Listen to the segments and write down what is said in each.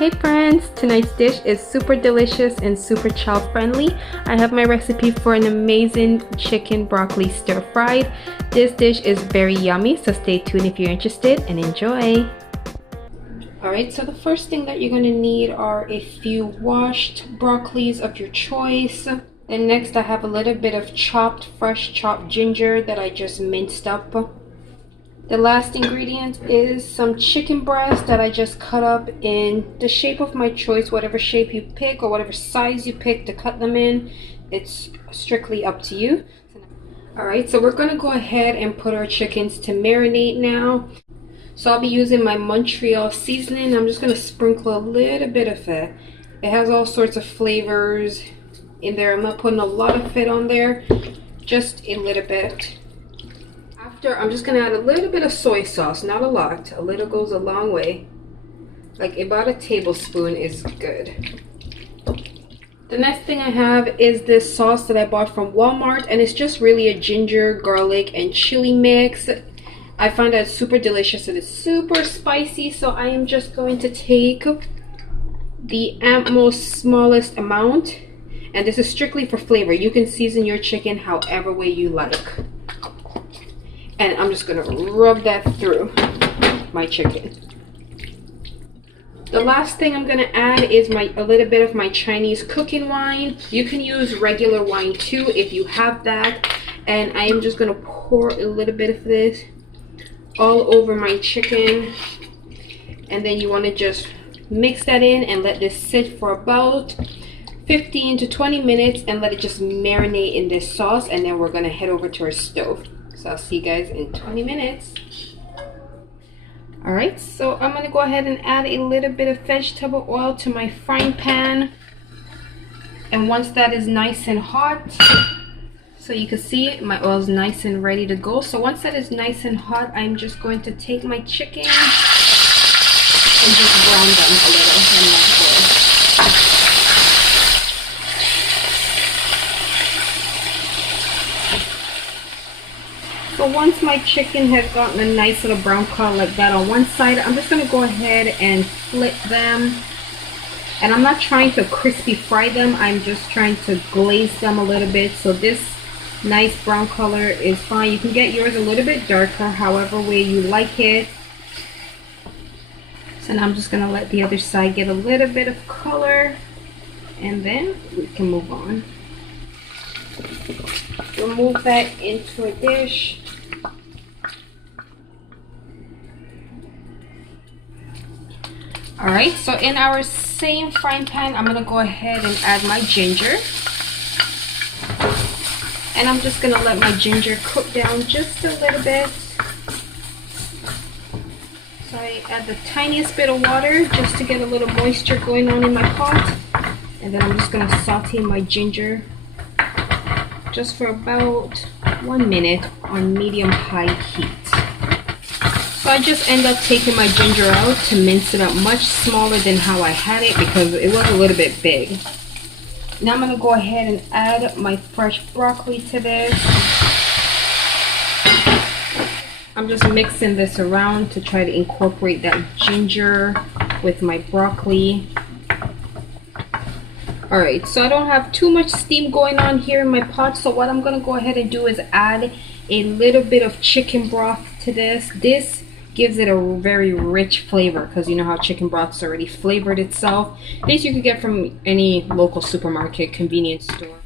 Hey friends, tonight's dish is super delicious and super child friendly. I have my recipe for an amazing chicken broccoli stir fried. This dish is very yummy, so stay tuned if you're interested and enjoy. Alright, so the first thing that you're going to need are a few washed broccolis of your choice. And next I have a little bit of fresh chopped ginger that I just minced up. The last ingredient is some chicken breast that I just cut up in the shape of my choice, whatever shape you pick or whatever size you pick to cut them in. It's strictly up to you. Alright, so we're going to go ahead and put our chickens to marinate now. So I'll be using my Montreal seasoning. I'm just going to sprinkle a little bit of it. It has all sorts of flavors in there. I'm not putting a lot of it on there, just a little bit. After, I'm just going to add a little bit of soy sauce, not a lot. A little goes a long way. Like about a tablespoon is good. The next thing I have is this sauce that I bought from Walmart, and it's just really a ginger, garlic, and chili mix. I find that it's super delicious and it's super spicy, so I am just going to take the most smallest amount, and this is strictly for flavor. You can season your chicken however way you like. And I'm just gonna rub that through my chicken. The last thing I'm gonna add is a little bit of my Chinese cooking wine. You can use regular wine too if you have that. And I am just gonna pour a little bit of this all over my chicken. And then you wanna just mix that in and let this sit for about 15 to 20 minutes and let it just marinate in this sauce. And then we're gonna head over to our stove. So I'll see you guys in 20 minutes. Alright, so I'm going to go ahead and add a little bit of vegetable oil to my frying pan. And once that is nice and hot, so you can see my oil is nice and ready to go. So once that is nice and hot, I'm just going to take my chicken and just brown them a little in my oil. So once my chicken has gotten a nice little brown color like that on one side, I'm just going to go ahead and flip them. And I'm not trying to crispy fry them, I'm just trying to glaze them a little bit. So this nice brown color is fine. You can get yours a little bit darker, however way you like it. So now I'm just going to let the other side get a little bit of color, and then we can move on. Remove that into a dish. Alright, so in our same frying pan, I'm going to go ahead and add my ginger. And I'm just going to let my ginger cook down just a little bit. So I add the tiniest bit of water just to get a little moisture going on in my pot. And then I'm just going to saute my ginger just for about 1 minute on medium-high heat. So I just end up taking my ginger out to mince it up much smaller than how I had it because it was a little bit big. Now I'm going to go ahead and add my fresh broccoli to this. I'm just mixing this around to try to incorporate that ginger with my broccoli. Alright, so I don't have too much steam going on here in my pot, so what I'm going to go ahead and do is add a little bit of chicken broth to this. This gives it a very rich flavor because you know how chicken broth's already flavored itself. This you can get from any local supermarket, convenience store.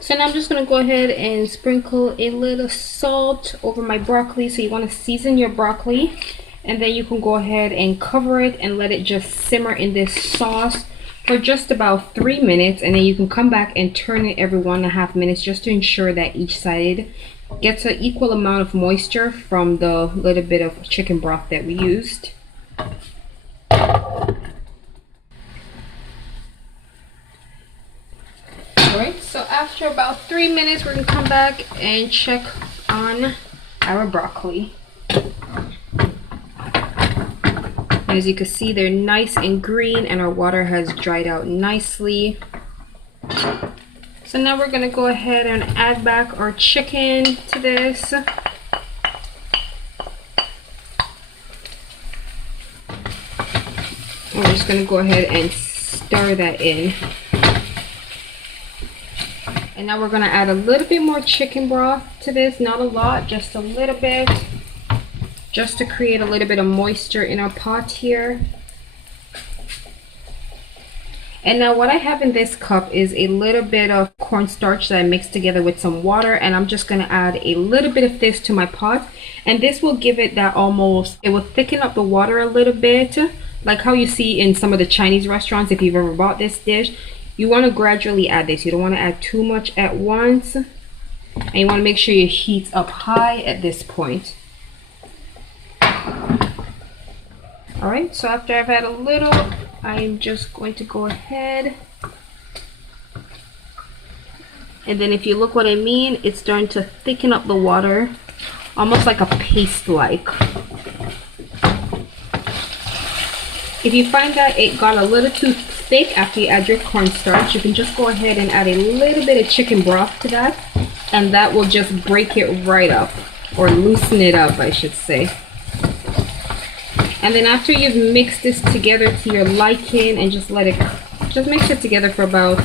So now I'm just going to go ahead and sprinkle a little salt over my broccoli. So you want to season your broccoli, and then you can go ahead and cover it and let it just simmer in this sauce for just about 3 minutes, and then you can come back and turn it every 1.5 minutes just to ensure that each side gets an equal amount of moisture from the little bit of chicken broth that we used. Alright, so after about 3 minutes we're going to come back and check on our broccoli. As you can see, they're nice and green and our water has dried out nicely. So now we're going to go ahead and add back our chicken to this. And we're just gonna go ahead and stir that in. And now we're gonna add a little bit more chicken broth to this, not a lot, just a little bit, just to create a little bit of moisture in our pot here. And now what I have in this cup is a little bit of cornstarch that I mixed together with some water, and I'm just gonna add a little bit of this to my pot, and this will give it that almost, it will thicken up the water a little bit, like how you see in some of the Chinese restaurants. If you've ever bought this dish, you want to gradually add this. You don't want to add too much at once, and you want to make sure your heat's up high at this point. Alright, so after I've had a little, I'm just going to go ahead, and then if you look what I mean, it's starting to thicken up the water, almost like a paste-like. If you find that it got a little too thick after you add your cornstarch, you can just go ahead and add a little bit of chicken broth to that, and that will just break it right up, or loosen it up, I should say. And then after you've mixed this together to your liking and just mix it together for about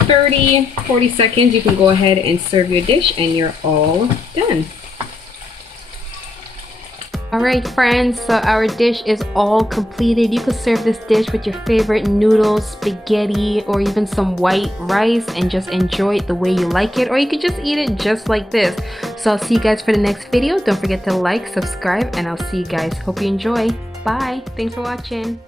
30-40 seconds, you can go ahead and serve your dish and you're all done. Alright friends, so our dish is all completed. You could serve this dish with your favorite noodles, spaghetti, or even some white rice and just enjoy it the way you like it, or you could just eat it just like this. So I'll see you guys for the next video. Don't forget to like, subscribe, and I'll see you guys. Hope you enjoy. Bye. Thanks for watching.